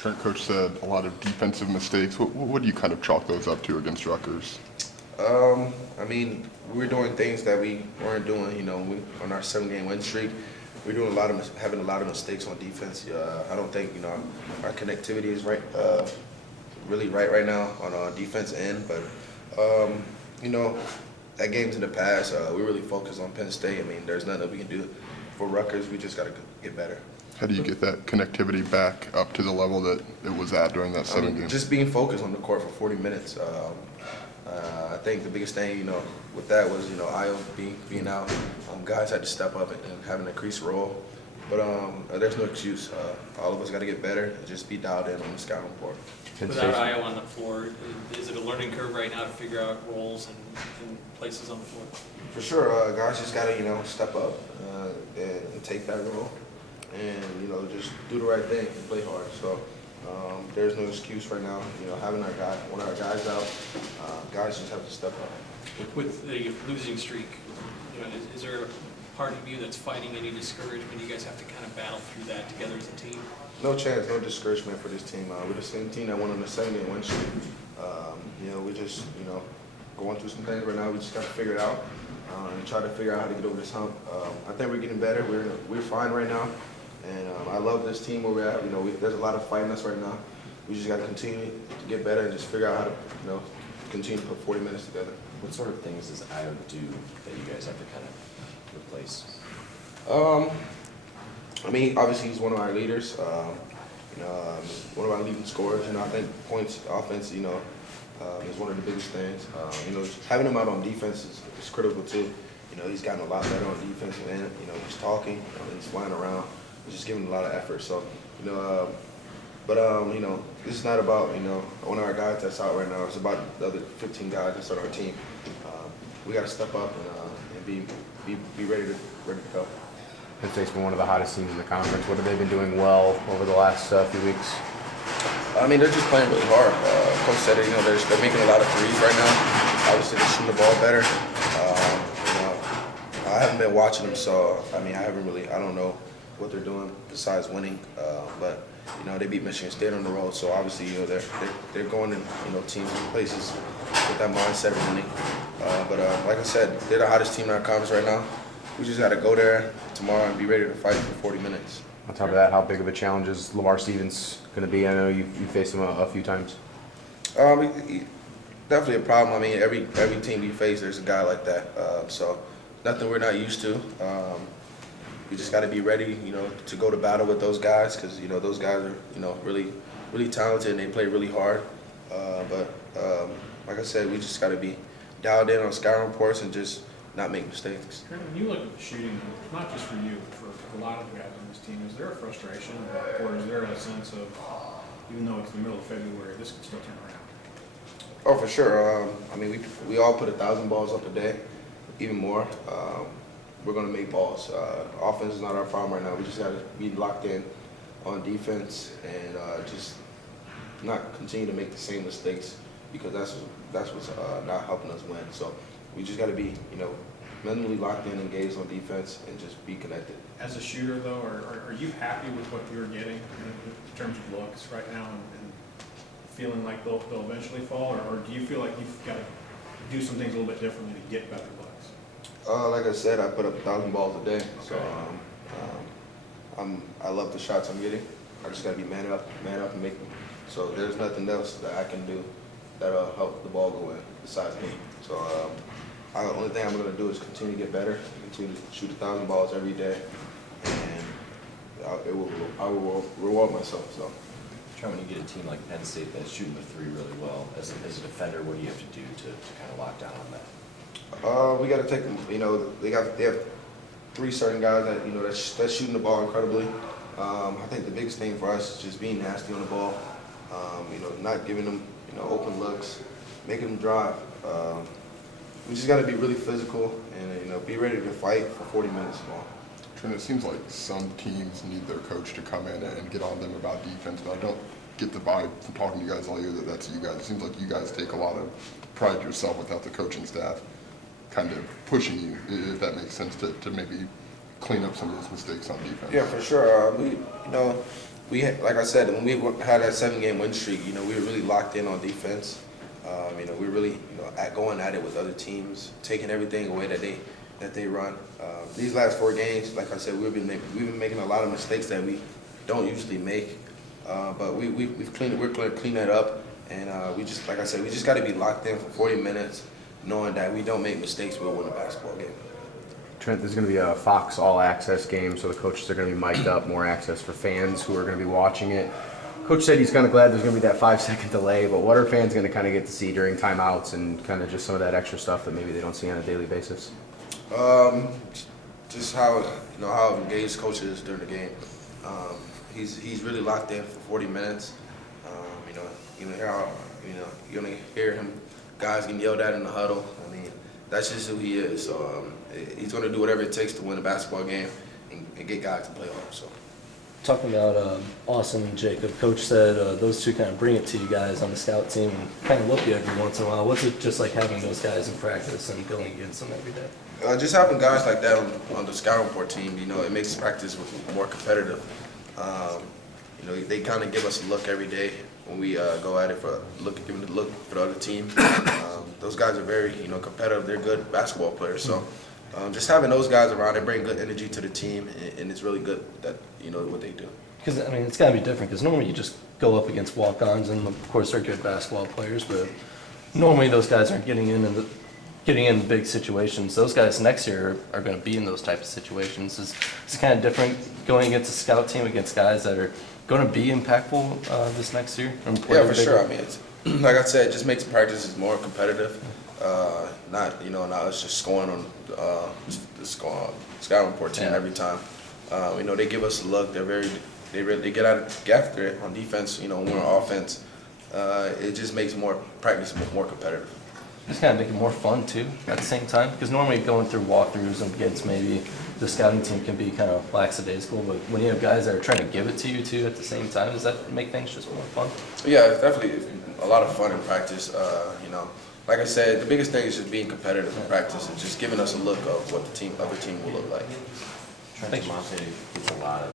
Trent, coach said a lot of defensive mistakes. What do you kind of chalk those up to against Rutgers? I mean, we were doing things that we weren't doing. On our 7-game win streak, we're doing having a lot of mistakes on defense. I don't think our connectivity is really right now on defense end. But that game's in the past. We really focus on Penn State. I mean, there's nothing that we can do for Rutgers. We just got to get better. How do you get that connectivity back up to the level that it was at during that 7 game? Just being focused on the court for 40 minutes. I think the biggest thing, with that was, Io being out. Guys had to step up and have an increased role. But there's no excuse. All of us got to get better and just be dialed in on the scouting report. Without Io on the floor, is it a learning curve right now to figure out roles and places on the floor? For sure. Guys just got to, step up and take that role and, just do the right thing and play hard. So there's no excuse right now. Having one of our guys out, guys just have to step up. With the losing streak, is there a part of you that's fighting any discouragement? You guys have to kind of battle through that together as a team? No chance, no discouragement for this team. We're the same team that won on the 7-game win streak. We just, going through some things right now. We just got to figure it out and try to figure out how to get over this hump. I think we're getting better. We're fine right now. And I love this team where we're at. There's a lot of fight in us right now. We just got to continue to get better and just figure out how to, continue to put 40 minutes together. What sort of things does Io do that you guys have to kind of replace? Obviously he's one of our leaders. One of our leading scorers. I think points, offense, is one of the biggest things. Having him out on defense is critical too. He's gotten a lot better on defense, and he's talking, he's flying around. He's just giving a lot of effort. So, this is not about, one of our guys that's out right now. It's about the other 15 guys that's on our team. We got to step up and be ready to go. Penn State's been one of the hottest teams in the conference. What have they been doing well over the last few weeks? They're just playing really hard. Coach said it, they're making a lot of threes right now. Obviously, they're shooting the ball better. I haven't been watching them, so, I don't know what they're doing besides winning. But they beat Michigan State on the road, so obviously, they're going in, teams and places with that mindset of winning. Like I said, they're the hottest team in our conference right now. We just got to go there tomorrow and be ready to fight for 40 minutes. On top of that, how big of a challenge is Lamar Stevens going to be? I know you faced him a few times. Definitely a problem. Every team we face, there's a guy like that. So nothing we're not used to. We just got to be ready, to go to battle with those guys because those guys are really, really talented and they play really hard. Like I said, we just got to be dialed in on scouting reports and just not make mistakes. When you look at the shooting, not just for you, but for a lot of the guys on this team, is there a frustration or is there a sense of, even though it's the middle of February, this could still turn around? Oh, for sure. We all put 1,000 balls up a day, even more. We're going to make balls. Offense is not our problem right now. We just got to be locked in on defense and just not continue to make the same mistakes because that's what's not helping us win. So we just got to be, mentally locked in, engaged on defense, and just be connected. As a shooter, though, are you happy with what you're getting in terms of looks right now and feeling like they'll eventually fall, or do you feel like you've got to do some things a little bit differently to get better looks? Like I said, I put up 1,000 balls a day, so Okay. I love the shots I'm getting. I just got to be man up and make them. So there's nothing else that I can do that'll help the ball go in besides me. So the only thing I'm going to do is continue to get better, continue to shoot 1,000 balls every day, and I will reward myself. So. Trent, when you get a team like Penn State that's shooting the three really well, as a defender, what do you have to do to kind of lock down on that? We got to take them. They have 3 certain guys that that's shooting the ball incredibly. I think the biggest thing for us is just being nasty on the ball. Not giving them open looks, making them drive. We just got to be really physical and be ready to fight for 40 minutes long. Trent, it seems like some teams need their coach to come in and get on them about defense, but I don't get the vibe from talking to you guys all year that that's you guys. It seems like you guys take a lot of pride yourself without the coaching staff kind of pushing you, if that makes sense, to maybe clean up some of those mistakes on defense. Yeah, for sure. like I said, when we had that 7-game win streak, you know, we were really locked in on defense. You know, we were really, you know, going at it with other teams, taking everything away that they run. These last 4 games, like I said, we've been making a lot of mistakes that we don't usually make. But we're clean that up, and we just, like I said, we just got to be locked in for 40 minutes, knowing that we don't make mistakes, we'll win a basketball game. Trent, there's going to be a Fox All Access game, so the coaches are going to be mic'd up, more access for fans who are going to be watching it. Coach said he's kind of glad there's going to be that 5-second delay, but what are fans going to kind of get to see during timeouts and kind of just some of that extra stuff that maybe they don't see on a daily basis? Just how engaged coach is during the game. He's really locked in for 40 minutes. You're gonna hear him, guys getting yelled at in the huddle. I mean, that's just who he is. So he's gonna do whatever it takes to win a basketball game and get guys to play hard. So. Talking about Austin and Jacob, Coach said those two kind of bring it to you guys on the scout team and kind of look you every once in a while. What's it just like having those guys in practice and going against them every day? Just having guys like that on the scouting report team, you know, it makes practice more competitive. You know, they kind of give us a look every day when we go at it give them the look for the other team. Those guys are very, you know, competitive. They're good basketball players. So just having those guys around, they bring good energy to the team, and it's really good that, you know, what they do. Because, I mean, it's got to be different because normally you just go up against walk-ons and, of course, they're good basketball players, but normally those guys aren't getting in the big situations. Those guys next year are going to be in those types of situations. It's kind of different going against a scout team against guys that are going to be impactful this next year. Yeah, for sure. I mean, it's, like I said, it just makes practices more competitive. Not us just scoring on the scouting report team every time. You know, they give us a look. They get after it on defense. You know, when we're on offense, it just makes practice more competitive. Just kind of make it more fun too at the same time, because normally going through walkthroughs and against maybe the scouting team can be kind of lackadaisical, but when you have guys that are trying to give it to you too at the same time, does that make things just more fun? Yeah, it's definitely a lot of fun in practice. You know, like I said, the biggest thing is just being competitive in practice and just giving us a look of what the other team will look like. Trent Monte gets a lot of